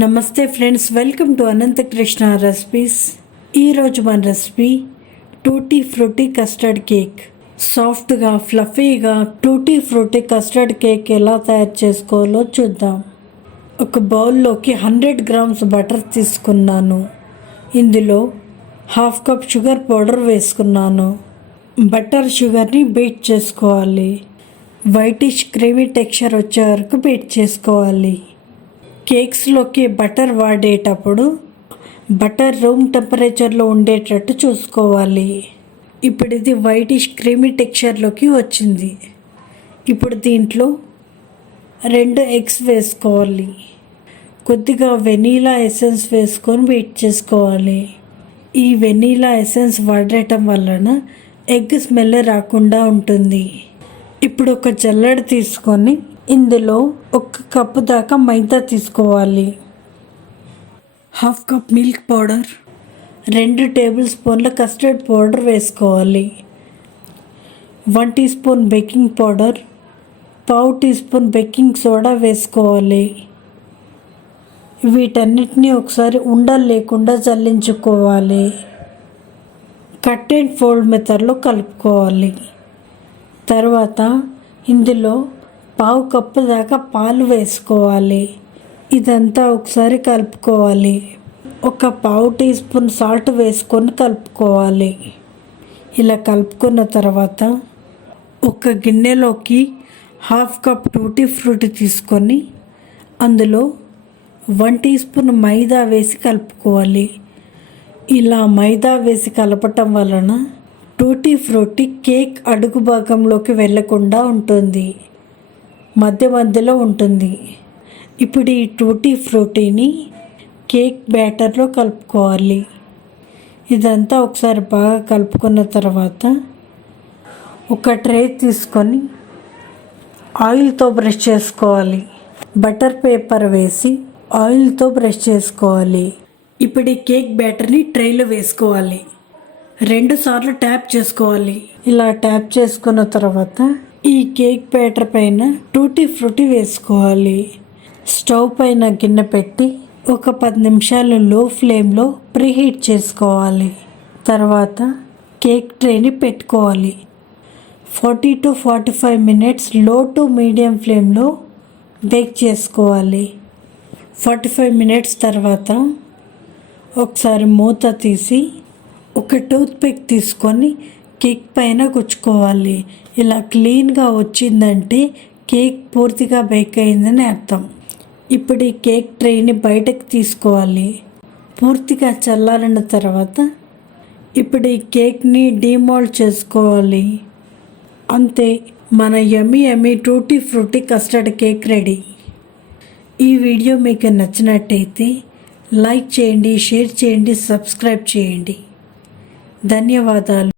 నమస్తే friends welcome to Anantakrishna recipes. ఈరోజు మన recipe tutti frutti custard cake. సాఫ్ట్గా ఫ్లఫీగా టూటీ ఫ్రూటీ కస్టర్డ్ కేక్ ఎలా తయారు చేసుకోవాలో చూద్దాం. ఒక బౌల్లోకి హండ్రెడ్ గ్రామ్స్ బటర్ తీసుకున్నాను. ఇందులో హాఫ్ కప్ షుగర్ పౌడర్ వేసుకున్నాను. బటర్ షుగర్ని బీట్ చేసుకోవాలి. వైటిష్ క్రీమీ టెక్స్చర్ వచ్చే వరకు బీట్ చేసుకోవాలి. కేక్స్లోకి బటర్ వాడేటప్పుడు బటర్ రూమ్ టెంపరేచర్లో ఉండేటట్టు చూసుకోవాలి. ఇప్పుడు ఇది వైటిష్ క్రీమీ టెక్స్చర్లోకి వచ్చింది. ఇప్పుడు దీంట్లో రెండు ఎగ్స్ వేసుకోవాలి. కొద్దిగా వెనీలా ఎసెన్స్ వేసుకొని వెయిట్ చేసుకోవాలి. ఈ వెనీలా ఎసెన్స్ వాడటం వలన ఎగ్ స్మెల్ రాకుండా ఉంటుంది. ఇప్పుడు ఒక జల్లెడ తీసుకొని ఇందులో ఒక కప్పు దాకా మైదా తీసుకోవాలి. హాఫ్ కప్ మిల్క్ పౌడర్ రెండు టేబుల్ స్పూన్ల కస్టర్డ్ పౌడర్ వేసుకోవాలి. One teaspoon baking powder పావు టీ స్పూన్ బేకింగ్ సోడా వేసుకోవాలి. వీటన్నిటిని ఒకసారి ఉండలు లేకుండా జల్లించుకోవాలి. కట్ అండ్ ఫోల్డ్ మెథడ్లో కలుపుకోవాలి. తర్వాత ఇందులో పావు కప్పు దాకా పాలు వేసుకోవాలి. ఇదంతా ఒకసారి కలుపుకోవాలి. ఒక పావు టీ స్పూన్ సాల్ట్ వేసుకొని కలుపుకోవాలి. ఇలా కలుపుకున్న తర్వాత ఒక గిన్నెలోకి హాఫ్ కప్ టూటీ ఫ్రూటీ తీసుకొని అందులో వన్ టీ స్పూన్ మైదా వేసి కలుపుకోవాలి. ఇలా మైదా వేసి కలపటం వలన టూటీ ఫ్రూటీ కేక్ అడుగు భాగంలోకి వెళ్ళకుండా ఉంటుంది. మధ్య మధ్యలో ఉంటుంది. ఇప్పుడు ఈ టూటీ ఫ్రూటీని కేక్ బ్యాటర్లో కలుపుకోవాలి. ఇదంతా ఒకసారి బాగా కలుపుకున్న తర్వాత ఒక ట్రే తీసుకొని ఆయిల్తో బ్రష్ చేసుకోవాలి. బటర్ పేపర్ వేసి ఆయిల్తో బ్రష్ చేసుకోవాలి. ఇప్పుడు ఈ కేక్ బ్యాటర్ని ట్రేలో వేసుకోవాలి. రెండుసార్లు ట్యాప్ చేసుకోవాలి. ఇలా ట్యాప్ చేసుకున్న తర్వాత ఈ కేక్ బ్యాటర్ పైన టూటీ ఫ్రూటీ వేసుకోవాలి. స్టవ్ పైన గిన్నె పెట్టి ఒక పది నిమిషాలు లో ఫ్లేమ్లో ప్రీహీట్ చేసుకోవాలి. తర్వాత కేక్ ట్రేని పెట్టుకోవాలి. ఫార్టీ టు ఫార్టీ ఫైవ్ మినిట్స్లో టు మీడియం ఫ్లేమ్లో బేక్ చేసుకోవాలి. ఫార్టీ ఫైవ్ మినిట్స్ తర్వాత ఒకసారి మూత తీసి ఒక టూత్ పిక్ తీసుకొని కేక్ పైన గుచ్చుకోవాలి ఇలా క్లీన్గా వచ్చిందంటే కేక్ పూర్తిగా బేక్ అయిందని అర్థం. ఇప్పుడు ఈ కేక్ ట్రేని బయటకు తీసుకోవాలి. పూర్తిగా చల్లారిన తర్వాత ఇప్పుడు ఈ కేక్ని డీమోల్డ్ చేసుకోవాలి. అంతే మన yummy yummy tutti frutti custard cake ready. ఈ వీడియో మీకు నచ్చినట్టయితే లైక్ చేయండి షేర్ చేయండి సబ్స్క్రైబ్ చేయండి. ధన్యవాదాలు.